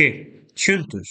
Que? Xuntos?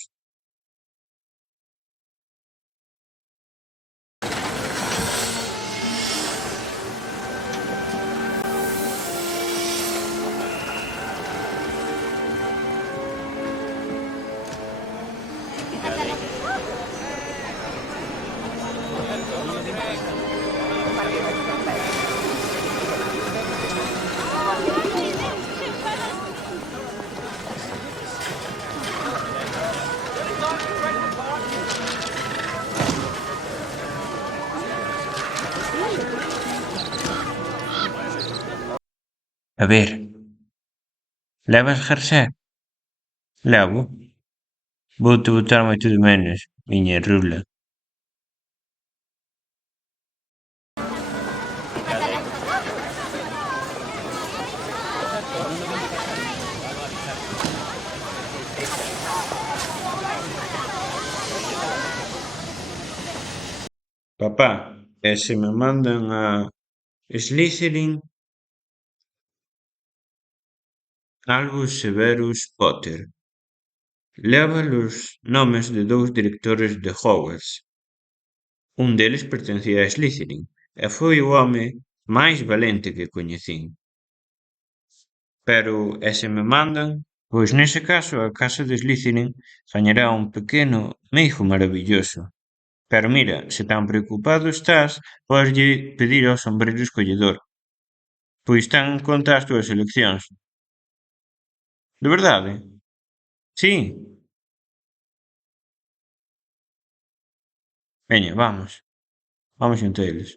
A ver, levas jersé? Levo. Voute botar moito de menos, miña rula. Papá, e se me mandan a Slytherin, Albus Severus Potter. Leva os nomes de dous directores de Hogwarts. Un deles pertencía a Slytherin e foi o home máis valente que coñecín. Pero, e se me mandan, pois nese caso a casa de Slytherin gañará un pequeno meigo marabilloso. Pero mira, se tan preocupado estás, pódeslle pedir ao sombrero escolledor, pois ten en conta as túas eleccións. De verdade? Si? Veña, vamos. Vamos xunto a eles.